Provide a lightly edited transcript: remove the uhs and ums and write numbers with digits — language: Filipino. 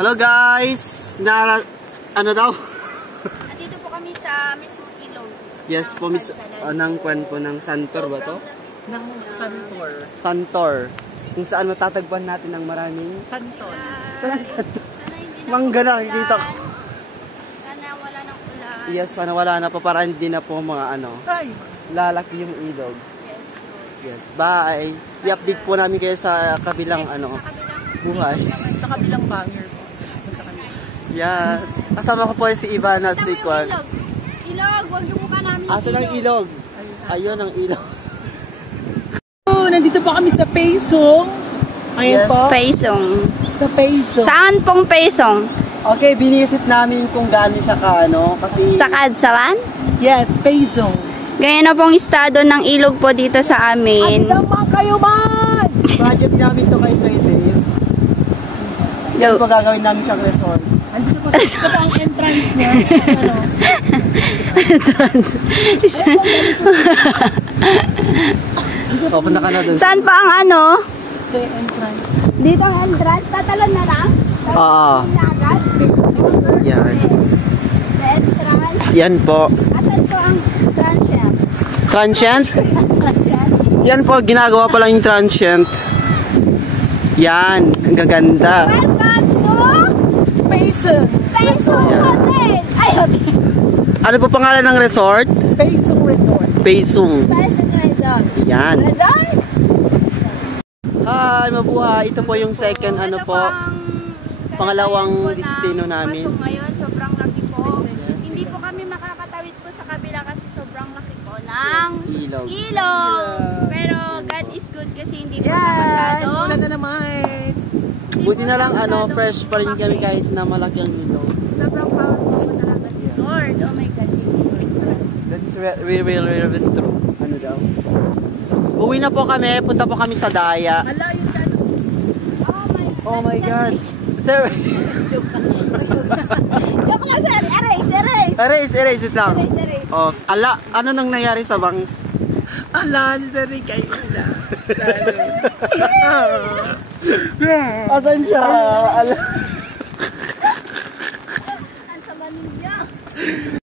Hello guys! Ano daw? Andito po kami sa mismong ilog. Yes po, ng kwan po ng Santor ba to? Ng Santor. Santor. Kung saan matatagpuan natin ng maraming Santor. Sana hindi na mangga na nakikita ko. Sana wala nang ulan. Yes, sana wala na pa para hindi na po mga lalaki yung ilog. Yes, Lord. Yes, bye! I-update po namin kayo sa kabilang Sa kabilang buhay. Sa kabilang banger po. Yeah. Kasama ko po si Ivan at si Kwan. Ilog, wag yung mukha namin. Ato ng ilog. Ayun ang ilog. Nandito po kami sa Paesong. Ayan Yes. po. Paesong. Sa Paesong. Saan pong Paesong? Okay, binisit namin kung gaano siya kasi... Sa Kadsawan? Yes, Paesong. Ganyan na pong estado ng ilog po dito sa amin. Ano naman kayo man? Project namin to kay Sir Dave. Yan po gagawin namin siyang resort. Andito po ang entrance niya. Pupunta ka na dun. Saan pa ang ano? The entrance. Dito ang entrance. Tatalon na lang? Oo. Lagat? Yan. The entrance. Yan po. Asan po ang transient? Transient? Transient? Yan po, ginagawa pa lang yung transient. Yan, ang gaganda. Welcome to Paesong. Paesong Hotel. Ay, hotel. Ano po pangalan ng resort? Paesong Resort. Paesong. Paesong Resort. Yan. Resort? Hi, mabuhay. Ito po yung second pangalawang destino namin. Kaso ngayon, sobrang laki po. Hindi po kami makakatawid po sa kabila kasi sobrang laki po ng ilog. Pero God is good kasi hindi po masyado. Wala na naman. Buti na lang fresh pa rin kami kahit na malaki ang ilog. Sobrang powerful po talaga si Lord. Oh my God. That's really true. Ano daw? Uwi na po kami. Punta po kami sa Daya. Ala, yung sa Oh my God. Sir. Joke lang sir. Erase. Erase. Wait lang. Erase. Oh, ano nang nangyari sa bangs? Ala, si Terry kayo na. Asan siya? Ang sama ninyo.